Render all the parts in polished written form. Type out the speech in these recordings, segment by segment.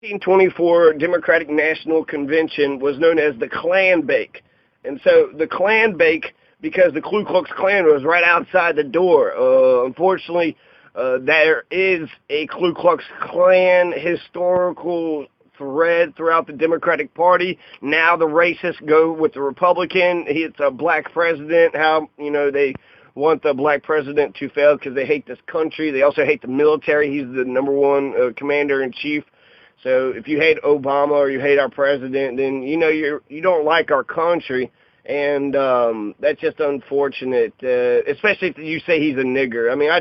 1924 Democratic National Convention was known as the Klanbake. And so the Klanbake, because the Ku Klux Klan was right outside the door. Unfortunately, there is a Ku Klux Klan historical thread throughout the Democratic Party. Now the racists go with the Republican. It's a black president. How, they want the black president to fail because they hate this country. They also hate the military. He's the #1 commander-in-chief. So if you hate Obama or you hate our president, then you don't like our country, and that's just unfortunate. Especially if you say he's a nigger. I mean, how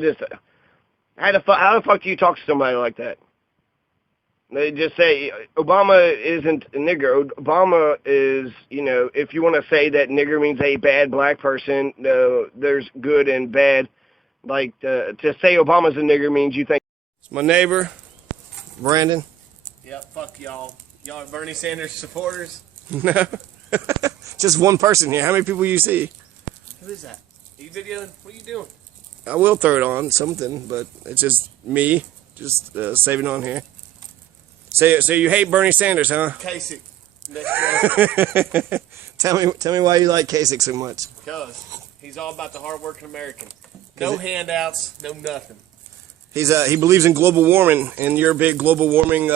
the fuck do you talk to somebody like that? They just say Obama isn't a nigger. Obama is, if you want to say that nigger means a bad black person, there's good and bad. Like to say Obama's a nigger means you think. It's my neighbor, Brandon. Yep, fuck y'all. Y'all are Bernie Sanders supporters? No. Just one person here. How many people you see? Who is that? Are you videoing? What are you doing? I will throw it on something, but it's just me, just saving on here. So you hate Bernie Sanders, huh? Kasich. Tell me why you like Kasich so much. Because he's all about the hard-working American. No handouts, no nothing. He believes in global warming, and you're a big global warming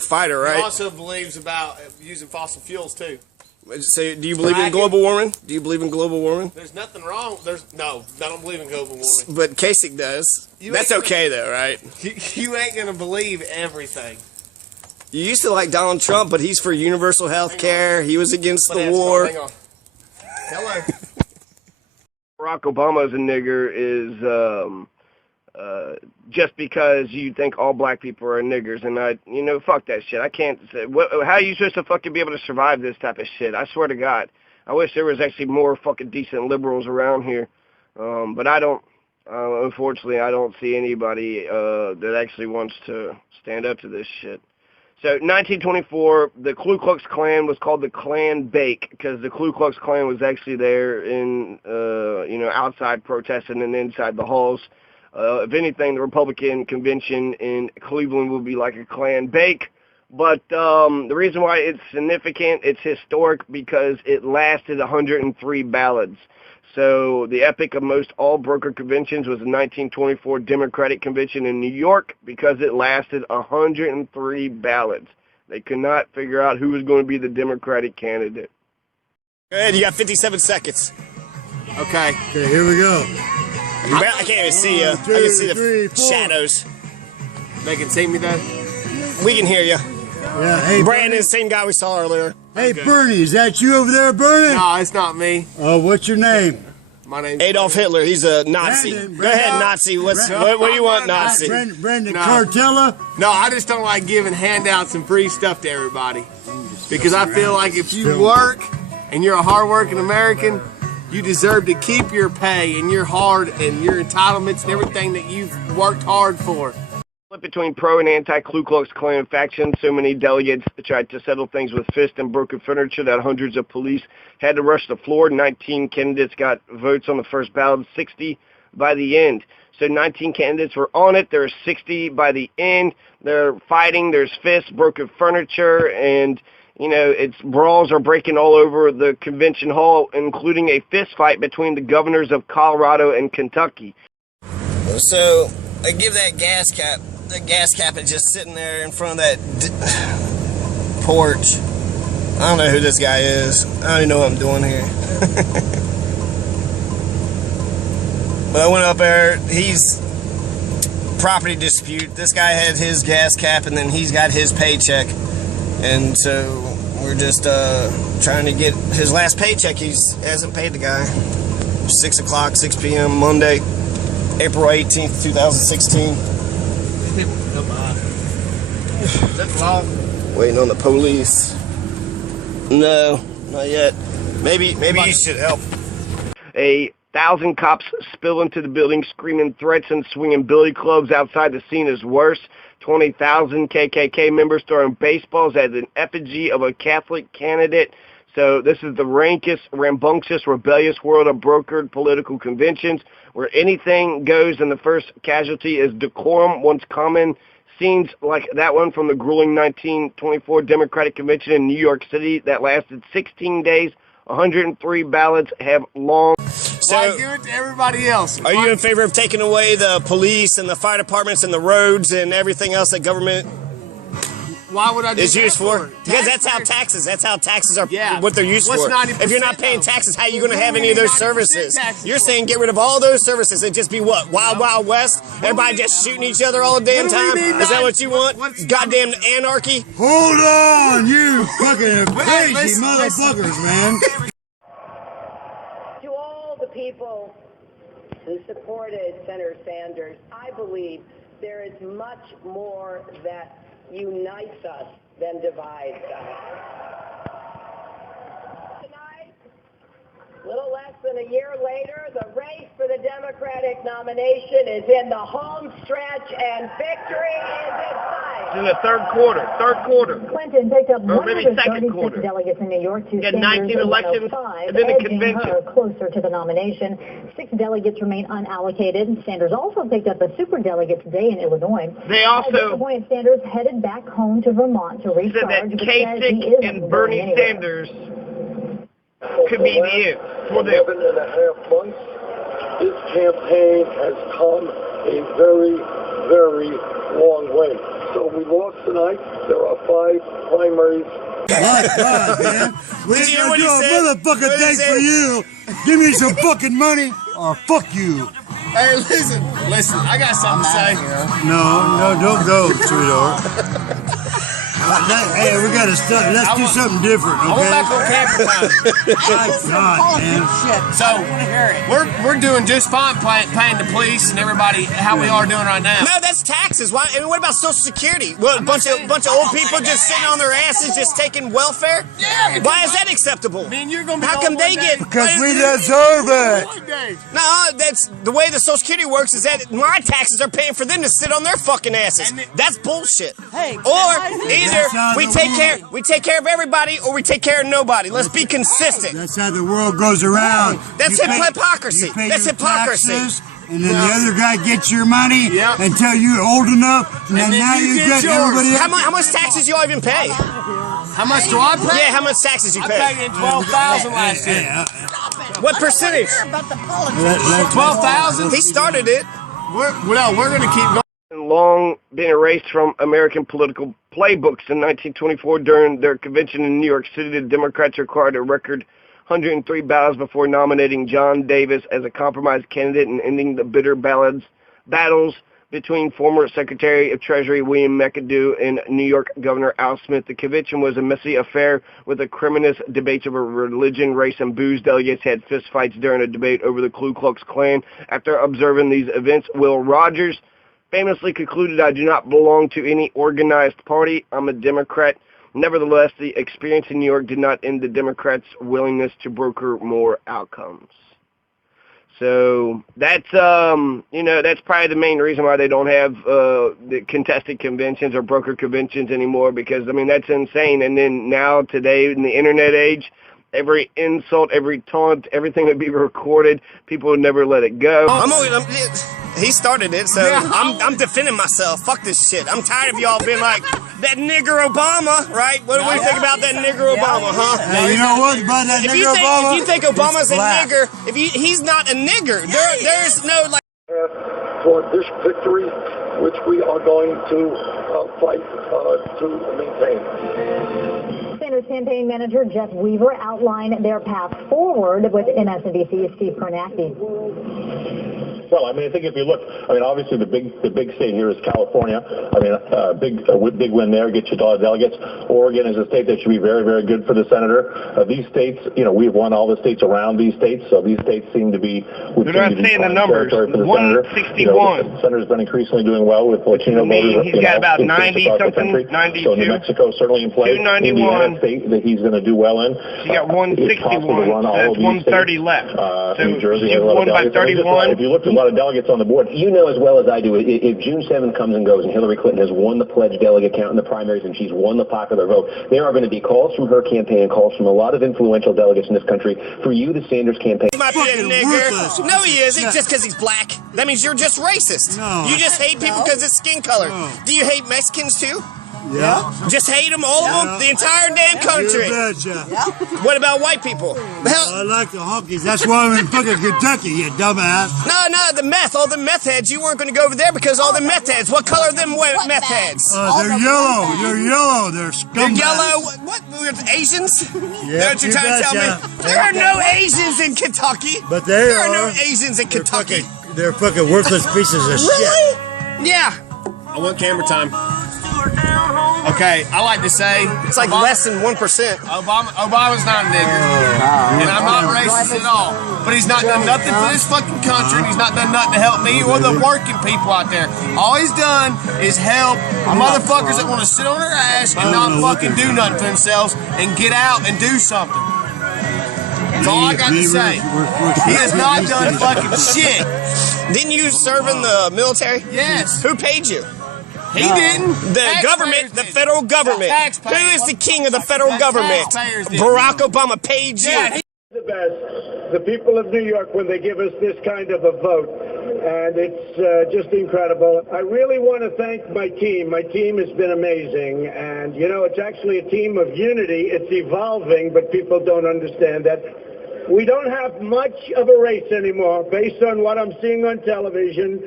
fighter, right? He also believes about using fossil fuels too. So, do you believe in global warming? Do you believe in global warming? There's nothing wrong. No, I don't believe in global warming. But Kasich does. That's okay though, right? You ain't gonna believe everything. You used to like Donald Trump, but he's for universal health care. He was against the war. Hang on. Hello. Barack Obama's a nigger is just because you think all black people are niggers, and fuck that shit. I can't say, how are you supposed to fucking be able to survive this type of shit? I swear to God. I wish there was actually more fucking decent liberals around here, but I don't. Unfortunately, I don't see anybody that actually wants to stand up to this shit. So, 1924, the Ku Klux Klan was called the Klanbake because the Ku Klux Klan was actually there in, outside protesting and inside the halls. If anything, the Republican convention in Cleveland will be like a Klanbake. But the reason why it's significant, it's historic because it lasted 103 ballots. So the epic of most all-broker conventions was the 1924 Democratic Convention in New York because it lasted 103 ballots. They could not figure out who was going to be the Democratic candidate. Go ahead, you got 57 seconds. Okay, here we go. I can't even see you. I can see the shadows. They can see me though? We can hear you. Yeah, hey, Brandon, same guy we saw earlier. Hey, okay. Bernie, is that you over there, Bernie? No, it's not me. Oh, what's your name? My name's Adolf Hitler. He's a Nazi. Brandon, Go ahead, Nazi. What do you want, Nazi? Brandon Cartella? No, I just don't like giving handouts and free stuff to everybody. Because I feel like if you work and you're a hard-working American, you deserve to keep your pay and your hard and your entitlements and everything that you've worked hard for. Between pro and anti-Ku Klux Klan factions, so many delegates tried to settle things with fists and broken furniture that hundreds of police had to rush the floor. 19 candidates got votes on the first ballot, 60 by the end. So 19 candidates were on it. There are 60 by the end. They're fighting. There's fists, broken furniture, and it's brawls are breaking all over the convention hall, including a fist fight between the governors of Colorado and Kentucky. So I give that gas cap. The gas cap is just sitting there in front of that porch. I don't know who this guy is. I don't even know what I'm doing here. But I went up there. He's property dispute. This guy had his gas cap, and then he's got his paycheck. And so we're just trying to get his last paycheck. He hasn't paid the guy. 6 o'clock, 6 p.m. Monday, April 18th, 2016. People come by. Is that the law? Waiting on the police. No, not yet. Maybe you should help. 1,000 cops spill into the building, screaming threats and swinging billy clubs outside the scene is worse. 20,000 KKK members throwing baseballs as an effigy of a Catholic candidate. So this is the rankest, rambunctious, rebellious world of brokered political conventions where anything goes, and the first casualty is decorum, once common scenes like that one from the grueling 1924 Democratic Convention in New York City that lasted 16 days. 103 ballots have long. So I give it to everybody else. Are you in favor of taking away the police and the fire departments and the roads and everything else that government Why would I do is that used for? Because That's how taxes are what they're used What's for. 90% If you're not paying taxes, how are you going to have any of those services? taxes You're for? saying get rid of all those services and just be what? Wild, Wild West? Everybody just shooting each other all the damn What do we time? need Is that nine- what you want? what's- Goddamn anarchy? Hold on, you fucking crazy listen, motherfuckers, man. To all the people who supported Senator Sanders, I believe there is much more that unites us than divides us. Tonight, a little less than a year later, the race for the Democratic nomination is in the home stretch and victory is in sight. In the third quarter. Clinton picked up Or maybe second 136 quarter. delegates in New York to You had Sanders' 19 elections 105, and then the edging convention. her closer to the nomination. 6 delegates remain unallocated. Sanders also picked up a superdelegates day in Illinois. They also Disappointed Sanders headed back home to Vermont to said that recharge, but says he Kasich isn't and going Bernie anywhere. Sanders could be the end for them. 11.5 months, this campaign has come a very, very long way. So we lost tonight. There are 5 primaries. My God, man. We Did ain't you hear gonna what do he a said? motherfucking What he thing said? for you. Give me some fucking money or fuck you. Hey, listen, I got something to say. No, don't go, sweetheart. Hey, we gotta start. Let's do something different, I went back okay? on camper time. My God, man. So we're doing just fine paying the police and everybody how we are doing right now. No, that's taxes. Why? I mean, what about Social Security? What, a bunch of old people just sitting on their asses, just taking welfare? Yeah. Why is that acceptable? Man, you're gonna be How old come one they day. get? Because we deserve it. One day. No, that's the way the Social Security works. Is that my taxes are paying for them to sit on their fucking asses? That's bullshit. Or either That's how we the take care of everybody, or we take care of nobody. Let's be consistent. That's how the world goes around. That's You pay- hypocrisy. you pay That's your hypocrisy. taxes, and then the other guy gets your money Yep. until you're old enough, and then then now you you get get yours. everybody else. How much taxes you all even pay? How much do I pay? Yeah, how much taxes you I pay? paid in 12,000 last year. What percentage? 12,000. He started it. We're gonna keep going. Long been erased from American political playbooks. In 1924, during their convention in New York City, the Democrats required a record 103 ballots before nominating John Davis as a compromise candidate and ending the bitter battles between former Secretary of Treasury William McAdoo and New York Governor Al Smith. The convention was a messy affair with acrimonious debates over religion, race, and booze. Delegates had fistfights during a debate over the Ku Klux Klan. After observing these events, Will Rogers famously concluded, "I do not belong to any organized party. I'm a Democrat." Nevertheless, the experience in New York did not end the Democrats' willingness to broker more outcomes. So that's that's probably the main reason why they don't have the contested conventions or broker conventions anymore, because I mean that's insane. And then now today in the internet age, every insult, every taunt, everything would be recorded. People would never let it go. He started it, so I'm defending myself. Fuck this shit. I'm tired of y'all being like, that nigger Obama, right? What do we think about that nigger Obama, huh? Hey, you know what about that If nigger you Obama? think Obama's a black. nigger, he's not a nigger. There's no like. For this victory, which we are going to fight to maintain. Sanders campaign manager Jeff Weaver outlined their path forward with MSNBC's Steve Kornacki. Well, I mean, I think if you look, I mean, obviously the big state here is California. I mean, big win there, gets you a lot of delegates. Oregon is a state that should be very, very good for the senator. These states, we've won all the states around these states, so these states seem to be. They're not saying the numbers. 161. The senator's been increasingly doing well with Latino voters. He's got about 90 something, 92. 92. So New Mexico certainly in play. 291. Indiana state that he's going to do well in. She got 161. So that's 130 left. So New Jersey she has a lot of won by delegates. 31. If you looked at a lot of delegates on the board, You know as well as I do, if June 7th comes and goes and Hillary Clinton has won the pledge delegate count in the primaries and she's won the popular vote, there are going to be calls from her campaign and calls from a lot of influential delegates in this country for you, the Sanders campaign. He might be a Fucking nigger. worthless. No, he isn't. Just because he's black. That means you're just racist. No. You just hate people because of skin color. No. Do you hate Mexicans too? Yeah. Just hate them, all of them, the entire damn country. You betcha. What about white people? I like the honkies. That's why I'm in fucking Kentucky, you dumbass. No, the meth. All the meth heads. You weren't going to go over there because all the meth heads. What color are them meth heads? They're yellow. They're yellow. They're scumbags. They're yellow. What? Asians? Yeah, That's what you're trying to tell me? There are no Asians in Kentucky. But there are no Asians in Kentucky. They're fucking worthless pieces of shit. Yeah. I want camera time. Okay, I like to say it's like less than 1%. Obama's not a nigger, and I'm not racist at all. But he's not done nothing for this fucking country, and he's not done nothing to help me or the working people out there. All he's done is help motherfuckers that want to sit on their ass and not fucking do nothing for themselves and get out and do something. That's all I got to say. He has not done fucking shit. Didn't you serve in the military? Yes. Who paid you? He didn't. The government, the federal government. Who is the king of the federal government? Barack Obama paid you. Yeah, The best, the people of New York, when they give us this kind of a vote, and it's just incredible. I really want to thank my team. My team has been amazing, and you know, it's actually a team of unity. It's evolving, but people don't understand that. We don't have much of a race anymore, based on what I'm seeing on television.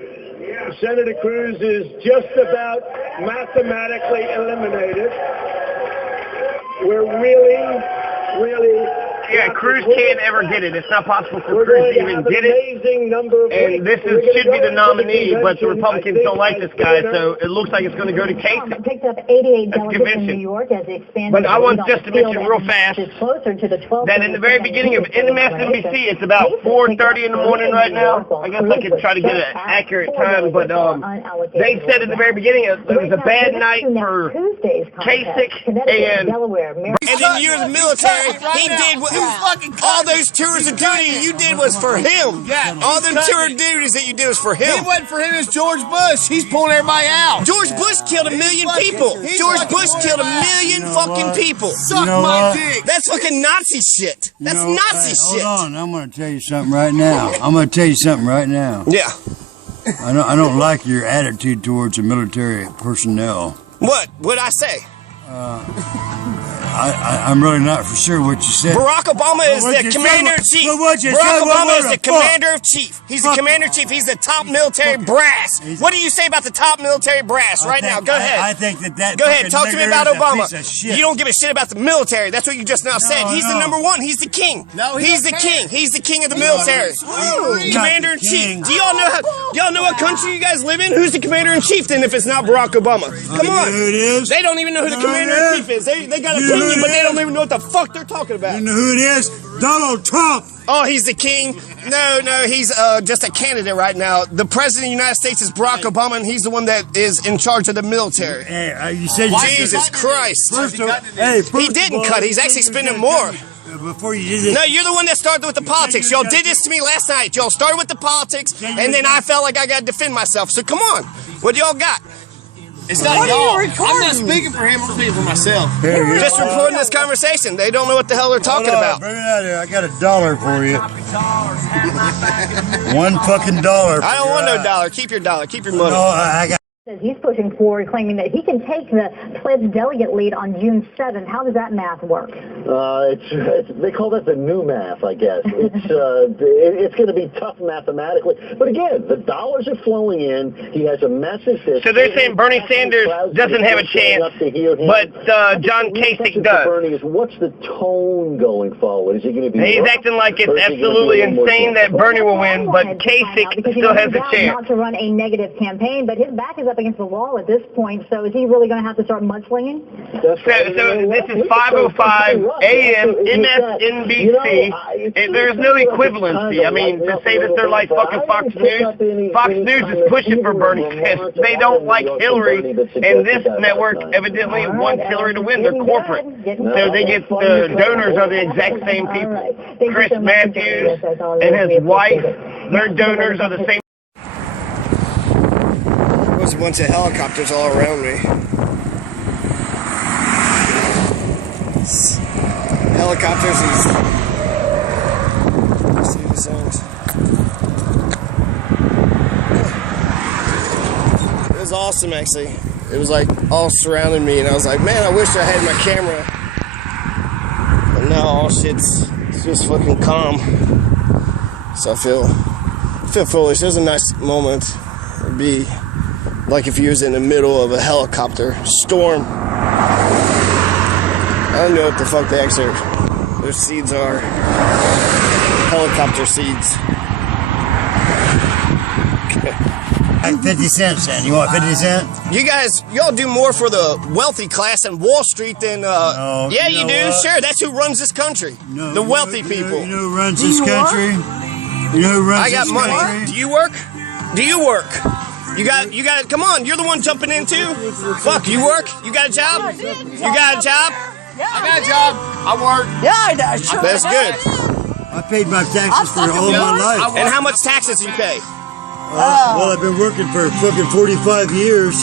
Senator Cruz is just about mathematically eliminated. We're really... Yeah, Cruz can't ever get it. It's not possible for Cruz to even get it. And this should be the nominee, but the Republicans don't like this guy, so it looks like it's going to go to Kasich. Picked up 88 delegates in New York as they expanded. But I want just to mention real fast that in the very beginning of MSNBC, it's about 4:30 in the morning right now. I guess I could try to get an accurate time, but they said at the very beginning it was a bad night for Kasich and then you're the military. He did what all those tours of duty you did was for him. Yeah. All them tour of duties that you did was for him. It wasn't for him, it's George Bush. He's pulling everybody out. George Bush killed 1 million people. George Bush killed 1 million fucking people. Suck my dick. That's fucking Nazi shit. That's Nazi shit. Hold on, I'm going to tell you something right now. Yeah. I don't like your attitude towards the military personnel. What? What'd I say? I'm really not for sure what you said. Barack Obama is the commander-in-chief. Barack Obama is the commander-in-chief. He's the commander-in-chief. He's the top military brass. What do you say about the top military brass right now? Go ahead. I think that Go ahead. Talk to me about Obama. You don't give a shit about the military. That's what you just now said. He's the number one. He's the king. He's the king. He's the king of the military. Commander-in-chief. Do y'all know what country you guys live in? Who's the commander-in-chief then if it's not Barack Obama? Come on. Who it is? They don't even know who the commander-in-chief is. They got an opinion, but they don't even know what the fuck they're talking about. You know who it is? Donald Trump. Oh, he's the king? No, he's just a candidate right now. The president of the United States is Barack Obama, and he's the one that is in charge of the military. Hey, you said Jesus Christ. He didn't cut. He's actually spending more. Before you did it. No, you're the one that started with the politics. Y'all did this to me last night. Y'all started with the politics, and then I felt like I got to defend myself. So come on. What y'all got? It's not y'all. I'm not speaking for him. I'm speaking for myself. Just reporting this conversation. They don't know what the hell they're talking about. Bring it out here. I got $1 for you. $1 fucking. I don't want no dollar. Keep your dollar. Keep your money. No, I got. He's pushing forward, claiming that he can take the pledged delegate lead on June 7th. How does that math work? They call that the new math, I guess. It's going to be tough mathematically. But again, the dollars are flowing in. He has a message. So they're saying Bernie Sanders doesn't have a chance, but John Kasich does. Bernie is, what's the tone going forward? Is he going to be? He's acting like it's absolutely insane that Bernie will win, but Kasich still has a chance. Not to run a negative campaign, but his back is up against the wall at this point. So is he really going to have to start mudslinging? So this is 5:05 a.m. MSNBC. There's no equivalency. I mean, to say that they're like fucking Fox News is pushing for Bernie Sanders. They don't like Hillary, and this network evidently wants Hillary to win. They're corporate. So they get the donors are the exact same people. Chris Matthews and his wife, their donors are the same. There's a bunch of helicopters all around me. Helicopters and see the songs. It was awesome, actually. It was like all surrounding me, and I was like, man, I wish I had my camera. But now all shit's just fucking calm. So I feel foolish. It was a nice moment. It'd be like if you was in the middle of a helicopter storm. I don't know what the fuck the extra their seeds are. Helicopter seeds. 50 cents, then. You want 50 cents? Y'all do more for the wealthy class in Wall Street than, No, yeah, you you know do. what? Sure, that's who runs this country. No, the wealthy people. You know who runs this country? You know who runs I got this money. country? Do you work? Do you work? You got, come on, you're the one jumping in too. Fuck, you work? You got a job? You got a job? Yeah, I got a job. I work. Yeah, I do. Sure. That's good. I paid my taxes for all my life. And how much taxes do you pay? Well, I've been working for fucking 45 years.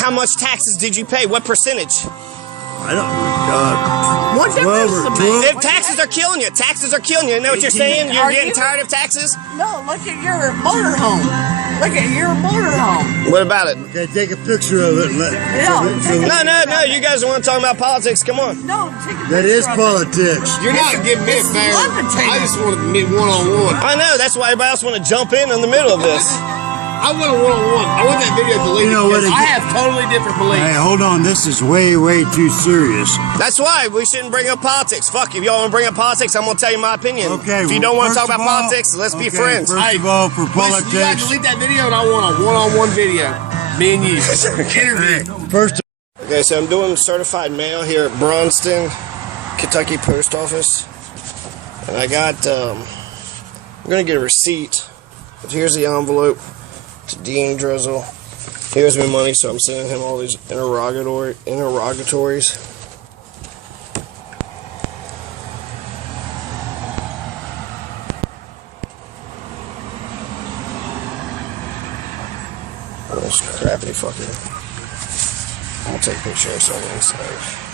How much taxes did you pay? What percentage? I don't, What 12 difference or to 12. If taxes are killing you, taxes are killing you. You know what you're saying? You're Are getting you- tired of taxes? No, look at your motorhome. Look at your motorhome. What about it? Okay, take a picture of it and let. Yeah, take a- No. You guys want to talk about politics? Come on. No, take a That is picture of it. politics. You're not giving me a fair. I just want to meet one-on-one. I know. That's why everybody else want to jump in the middle of this. I want a one-on-one. I want that video deleted. You know what? because I have totally different beliefs. Hey, hold on. This is way, way too serious. That's why we shouldn't bring up politics. Fuck, if y'all want to bring up politics, I'm going to tell you my opinion. Okay. If you don't want to talk first about of all- politics, let's be okay, friends. First of all, for Listen, you gotta politics. delete that video, and I want a one-on-one video. Me and you. Interview. First. Okay, so I'm doing certified mail here at Braunston, Kentucky Post Office. And I got, I'm going to get a receipt. But here's the envelope to Dean Drizzle. Here's my money, so I'm sending him all these interrogatories. Oh, this crappy fucking. I'm gonna take a picture of something inside.